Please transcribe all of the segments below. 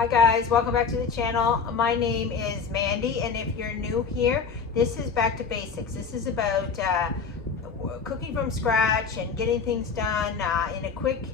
Hi guys, welcome back to the channel. My name is Mandy, and if you're new here, this is Back to Basics. This is about cooking from scratch and getting things done in a quick,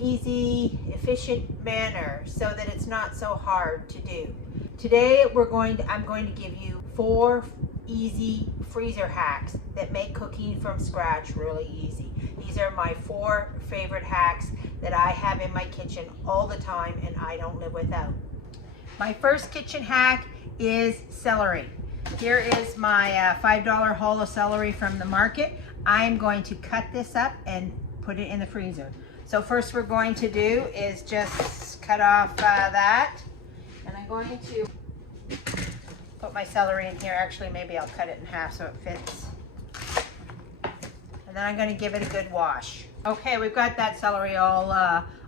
easy, efficient manner so that it's not so hard to do. Today I'm going to give you 4 easy freezer hacks that make cooking from scratch really easy. These are my 4 favorite hacks that I have in my kitchen all the time and I don't live without. My first kitchen hack is celery. Here is my $5 hull of celery from the market. I'm going to cut this up and put it in the freezer. So first we're going to do is just cut off that, and I'm going to put my celery in here. Actually, maybe I'll cut it in half so it fits. And then I'm going to give it a good wash. Okay, we've got that celery all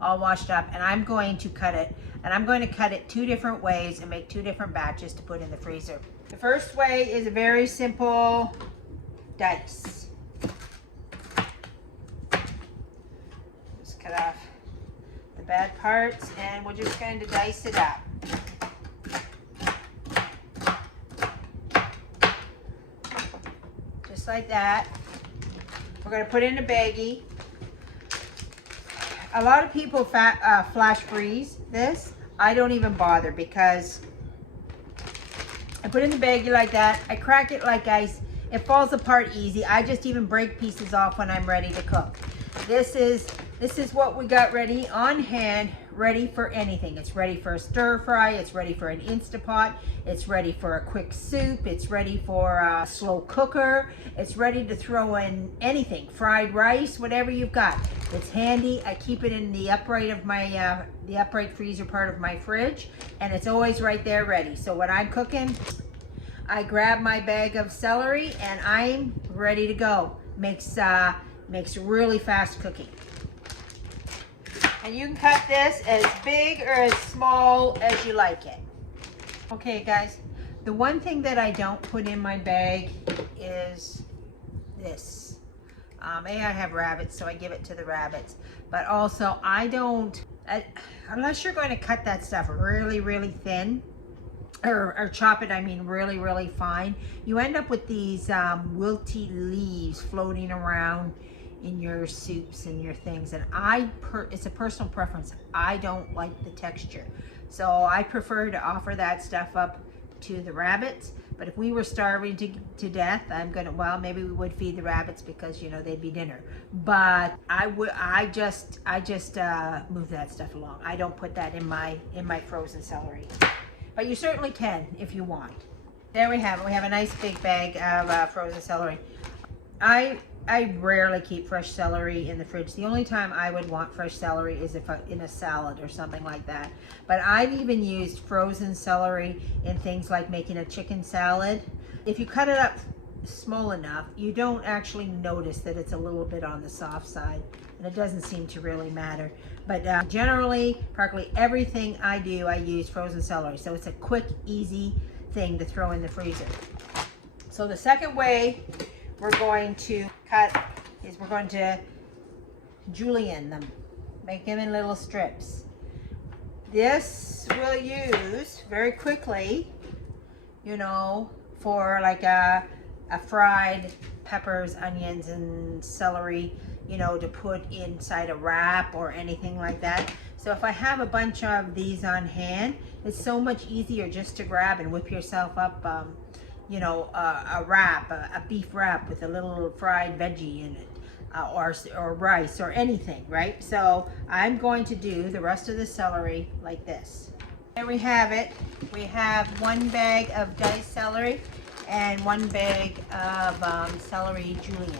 washed up, and I'm going to cut it. And I'm going to cut it 2 different ways and make 2 different batches to put in the freezer. The first way is a very simple dice. Just cut off the bad parts, and we're just going to dice it up. Just like that. We're going to put it in a baggie. A lot of people flash freeze this. I don't even bother because I put it in the baggie like that. I crack it like ice. It falls apart easy. I just even break pieces off when I'm ready to cook. This is what we got ready on hand, ready for anything. It's ready for a stir fry. It's ready for an Instapot. It's ready for a quick soup. It's ready for a slow cooker. It's ready to throw in anything, fried rice, whatever you've got. It's handy. I keep it in the upright of my the upright freezer part of my fridge, and it's always right there ready. So when I'm cooking, I grab my bag of celery and I'm ready to go. Makes really fast cooking. And you can cut this as big or as small as you like it. Okay guys, the one thing that I don't put in my bag is this. I have rabbits, so I give it to the rabbits. But also, unless you're going to cut that stuff really, really thin, or chop it, I mean, really, really fine, you end up with these wilty leaves floating around in your soups and your things. And it's a personal preference. I don't like the texture. So I prefer to offer that stuff up to the rabbits. But if we were starving to death, well, maybe we would feed the rabbits because, you know, they'd be dinner. But I just move that stuff along. I don't put that in my frozen celery. But you certainly can if you want. There we have it. We have a nice big bag of frozen celery. I rarely keep fresh celery in the fridge. The only time I would want fresh celery is if in a salad or something like that. But I've even used frozen celery in things like making a chicken salad. If you cut it up small enough, you don't actually notice that it's a little bit on the soft side, and it doesn't seem to really matter. But generally, practically everything I do, I use frozen celery. So it's a quick, easy thing to throw in the freezer. So the second way we're going to cut is we're going to julienne them, make them in little strips. This we'll use very quickly, you know, for like a fried peppers, onions, and celery, you know, to put inside a wrap or anything like that. So if I have a bunch of these on hand, it's so much easier just to grab and whip yourself up you know, a wrap, a beef wrap with a little fried veggie in it, or rice or anything, right? So I'm going to do the rest of the celery like this. There we have it. We have 1 bag of diced celery and 1 bag of celery julienne.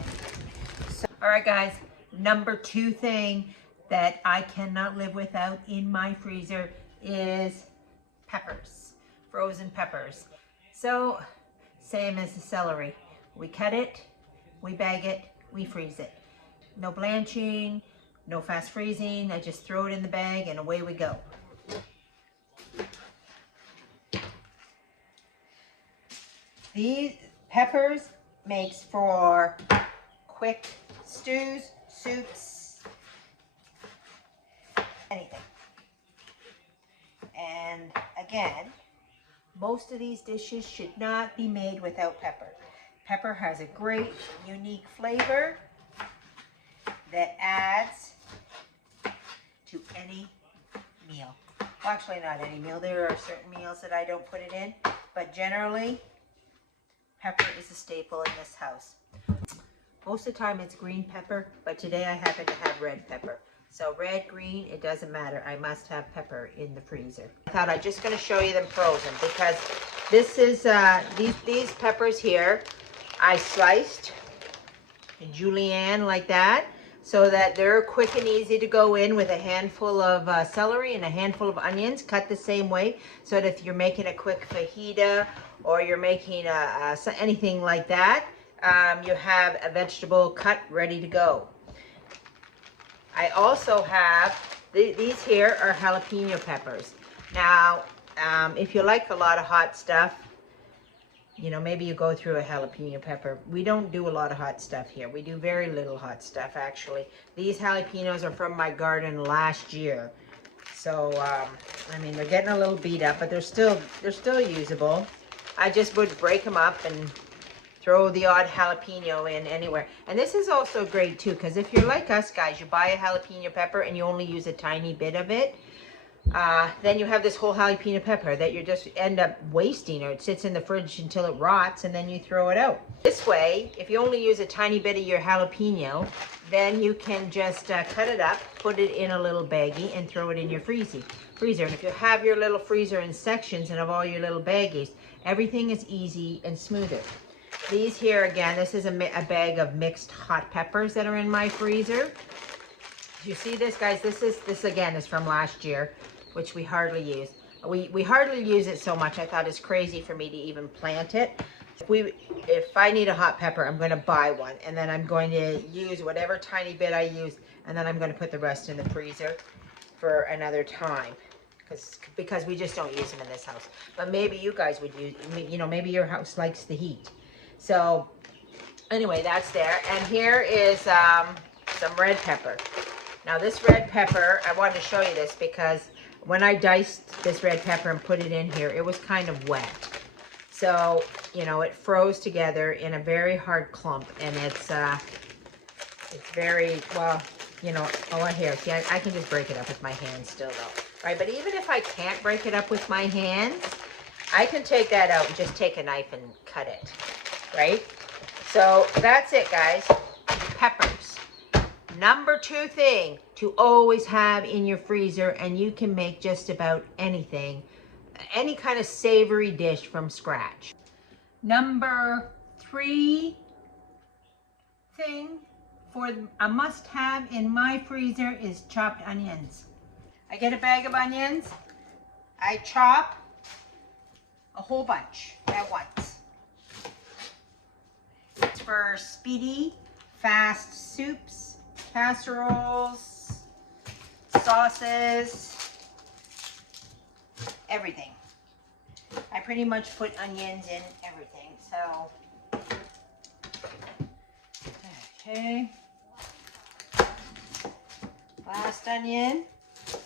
So, all right guys, number 2 thing that I cannot live without in my freezer is peppers, frozen peppers. So same as the celery. We cut it, we bag it, we freeze it. No blanching, no fast freezing. I just throw it in the bag and away we go. These peppers makes for quick stews, soups, anything. again, most of these dishes should not be made without pepper. Pepper has a great, unique flavor that adds to any meal. Well, actually not any meal. There are certain meals that I don't put it in, but generally, pepper is a staple in this house. Most of the time it's green pepper, but today I happen to have red pepper. So red, green, it doesn't matter. I must have pepper in the freezer. I thought I'm just going to show you them frozen because this is, these peppers here, I sliced julienne like that so that they're quick and easy to go in with a handful of celery and a handful of onions cut the same way, so that if you're making a quick fajita or you're making anything like that, you have a vegetable cut ready to go. I also have, these here are jalapeno peppers. Now, if you like a lot of hot stuff, you know, maybe you go through a jalapeno pepper. We don't do a lot of hot stuff here. We do very little hot stuff, actually. These jalapenos are from my garden last year. So, I mean, they're getting a little beat up, but they're still usable. I just would break them up and throw the odd jalapeno in anywhere. And this is also great too, because if you're like us guys, you buy a jalapeno pepper and you only use a tiny bit of it, then you have this whole jalapeno pepper that you just end up wasting, or it sits in the fridge until it rots and then you throw it out. This way, if you only use a tiny bit of your jalapeno, then you can just cut it up, put it in a little baggie and throw it in your freezer. And if you have your little freezer in sections and have all your little baggies, everything is easy and smoother. These here, again, this is a bag of mixed hot peppers that are in my freezer. You see this, guys? This again is from last year, which we hardly use. We hardly use it so much. I thought it's crazy for me to even plant it. If I need a hot pepper, I'm going to buy one, and then I'm going to use whatever tiny bit I use, and then I'm going to put the rest in the freezer for another time. Because we just don't use them in this house. But maybe you guys would use, you know, maybe your house likes the heat. So anyway, that's there. And here is some red pepper. Now this red pepper, I wanted to show you this because when I diced this red pepper and put it in here, it was kind of wet. So, you know, it froze together in a very hard clump, and it's very, well, you know, oh, here, see, I can just break it up with my hands still though. Right, but even if I can't break it up with my hands, I can take that out and just take a knife and cut it, right? So that's it, guys. Peppers. Number 2 thing to always have in your freezer, and you can make just about anything, any kind of savory dish from scratch. Number 3 thing for a must-have in my freezer is chopped onions. I get a bag of onions, I chop a whole bunch at once. It's for speedy, fast soups, casseroles, sauces, everything. I pretty much put onions in everything, so. Okay. Last onion.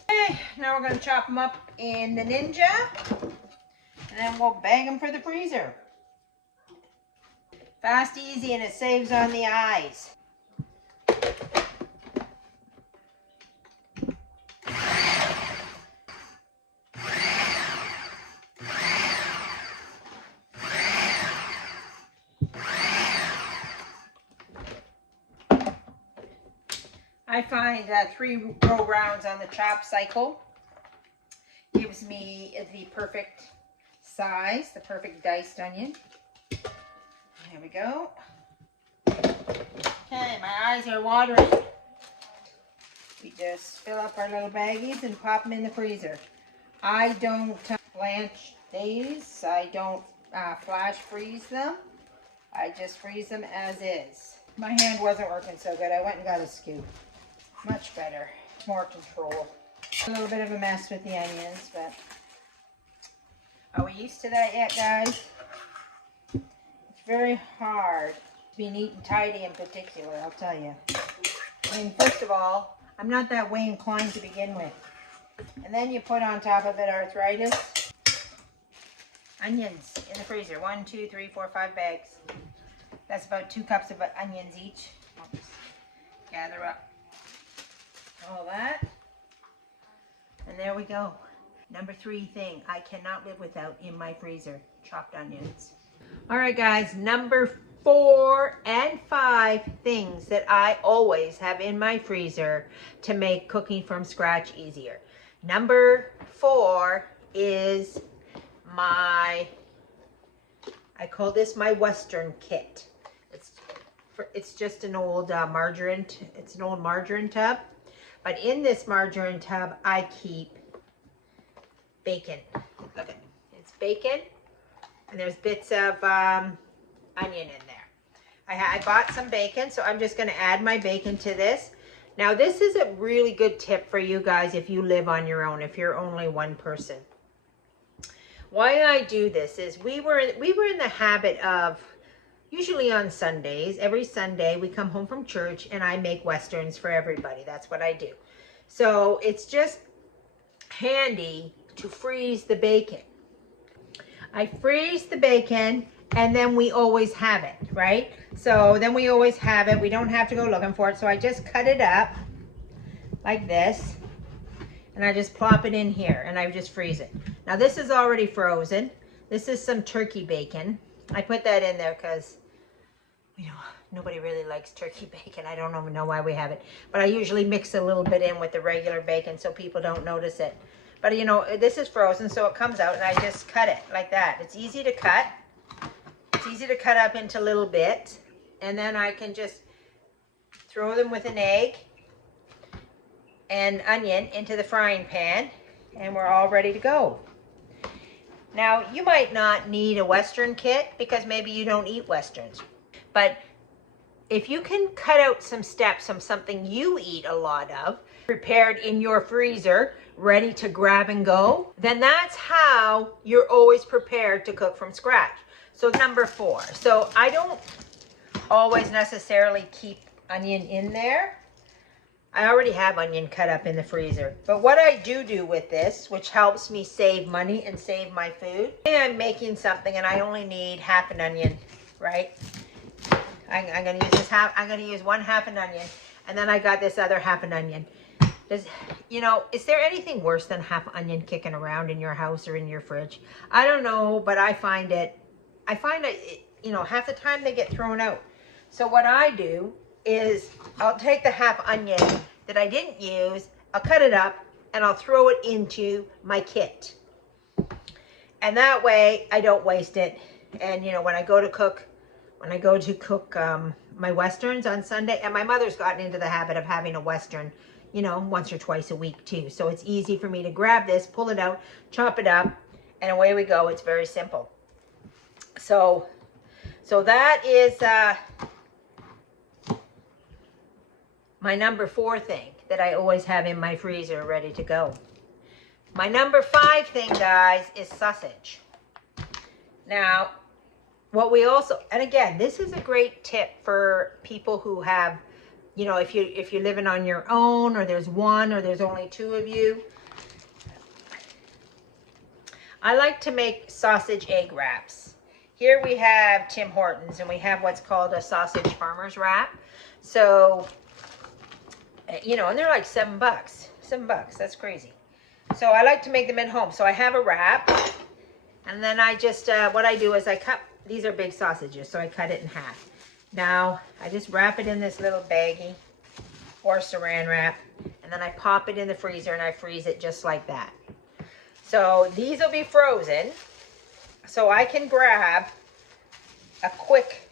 Okay, now we're going to chop them up in the Ninja, and then we'll bag them for the freezer. Fast, easy, and it saves on the eyes. I find 3 row rounds on the chop cycle gives me the perfect size, the perfect diced onion. There we go. Okay, my eyes are watering. We just fill up our little baggies and pop them in the freezer. I don't blanch these. I don't flash freeze them. I just freeze them as is. My hand wasn't working so good. I went and got a scoop. Much better, more control. A little bit of a mess with the onions, but are we used to that yet, guys? It's very hard to be neat and tidy in particular, I'll tell you. I mean, first of all, I'm not that way inclined to begin with. And then you put on top of it arthritis. onions in the freezer. 1, 2, 3, 4, 5 bags. That's about 2 cups of onions each. I'll just gather up all that. And there we go. Number 3 thing I cannot live without in my freezer, chopped onions. All right, guys, number 4 and 5 things that I always have in my freezer to make cooking from scratch easier. Number 4 is I call this my Western kit. It's just an old margarine. It's an old margarine tub. But in this margarine tub, I keep bacon. Look at it's bacon, and there's bits of onion in there. I bought some bacon, so I'm just going to add my bacon to this. Now, this is a really good tip for you guys if you live on your own, if you're only one person. Why I do this is we were in the habit of, usually on Sundays, every Sunday we come home from church and I make Westerns for everybody. That's what I do. So it's just handy to freeze the bacon. I freeze the bacon and then we always have it, right? So then we always have it. We don't have to go looking for it. So I just cut it up like this and I just plop it in here and I just freeze it. Now this is already frozen. This is some turkey bacon. I put that in there because, you know, nobody really likes turkey bacon. I don't even know why we have it. But I usually mix a little bit in with the regular bacon so people don't notice it. But, you know, this is frozen, so it comes out, and I just cut it like that. It's easy to cut. It's easy to cut up into little bits. And then I can just throw them with an egg and onion into the frying pan, and we're all ready to go. Now, you might not need a Western kit because maybe you don't eat Westerns. But if you can cut out some steps from something you eat a lot of, prepared in your freezer, ready to grab and go, then that's how you're always prepared to cook from scratch. So number 4. So I don't always necessarily keep onion in there. I already have onion cut up in the freezer. But what I do with this, which helps me save money and save my food, I'm making something and I only need half an onion, right? I'm going to use this half. I'm going to use 1/2 an onion, and then I got this other half an onion. You know, is there anything worse than half onion kicking around in your house or in your fridge? I don't know, but I find it, you know, half the time they get thrown out. So what I do is I'll take the half onion that I didn't use, I'll cut it up, and I'll throw it into my kit. And that way I don't waste it. And, you know, when I go to cook my Westerns on Sunday, and my mother's gotten into the habit of having a Western, you know, once or twice a week too. So it's easy for me to grab this, pull it out, chop it up, and away we go. It's very simple. So that is my number 4 thing that I always have in my freezer ready to go. My number 5 thing, guys, is sausage. Now, what we also, and again, this is a great tip for people who have, you know, if you're living on your own, or there's one, or there's only 2 of you. I like to make sausage egg wraps. Here we have Tim Hortons, and we have what's called a sausage farmer's wrap. So, you know, and they're like $7. $7, that's crazy. So I like to make them at home. So I have a wrap, and then I just, what I do is I cut, these are big sausages, so I cut it in half. Now, I just wrap it in this little baggie or saran wrap, and then I pop it in the freezer and I freeze it just like that. So these will be frozen, so I can grab a quick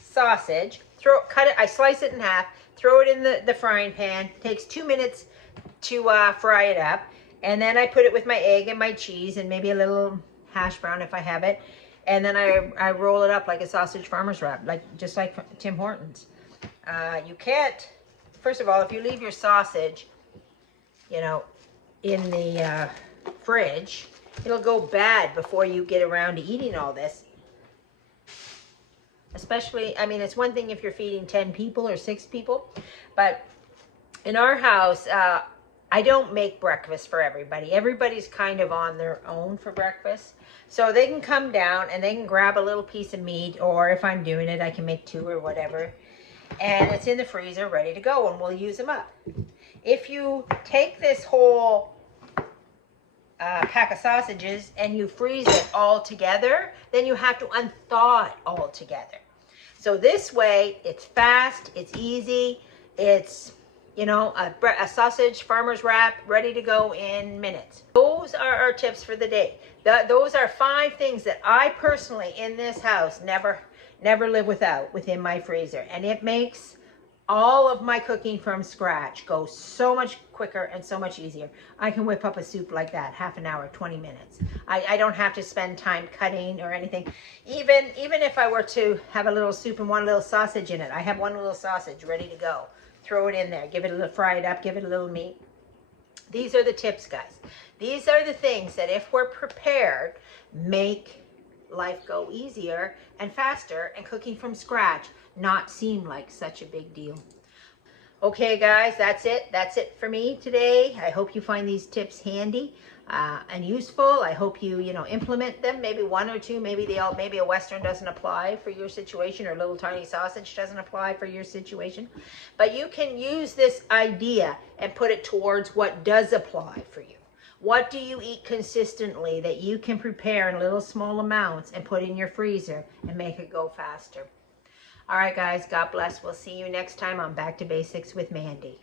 sausage, cut it, I slice it in half, throw it in the frying pan. It takes 2 minutes to fry it up, and then I put it with my egg and my cheese and maybe a little hash brown if I have it. And then I roll it up like a sausage farmer's wrap, just like Tim Hortons. You can't, first of all, if you leave your sausage, you know, in the fridge, it'll go bad before you get around to eating all this. Especially, I mean, it's one thing if you're feeding 10 people or 6 people, but in our house, I don't make breakfast for everybody. Everybody's kind of on their own for breakfast. So they can come down and they can grab a little piece of meat, or if I'm doing it, I can make 2 or whatever. And it's in the freezer ready to go, and we'll use them up. If you take this whole pack of sausages and you freeze it all together, then you have to unthaw it all together. So this way, it's fast, it's easy, it's, you know, a sausage farmer's wrap ready to go in minutes. Those are our tips for the day. Those are 5 things that I personally in this house never live without within my freezer. And it makes all of my cooking from scratch go so much quicker and so much easier. I can whip up a soup like that, half an hour, 20 minutes. I don't have to spend time cutting or anything. Even if I were to have a little soup and want a little sausage in it, I have 1 little sausage ready to go. Throw it in there, give it a little, fry it up, give it a little meat. These are the tips, guys. These are the things that if we're prepared, make life go easier and faster, and cooking from scratch not seem like such a big deal. Okay guys, that's it for me today. I hope you find these tips handy and useful. I hope you implement them. Maybe 1 or 2, maybe a Western doesn't apply for your situation, or a little tiny sausage doesn't apply for your situation, but you can use this idea and put it towards what does apply for you. What do you eat consistently that you can prepare in little small amounts and put in your freezer and make it go faster? All right, guys, God bless. We'll see you next time on Back to Basics with Mandy.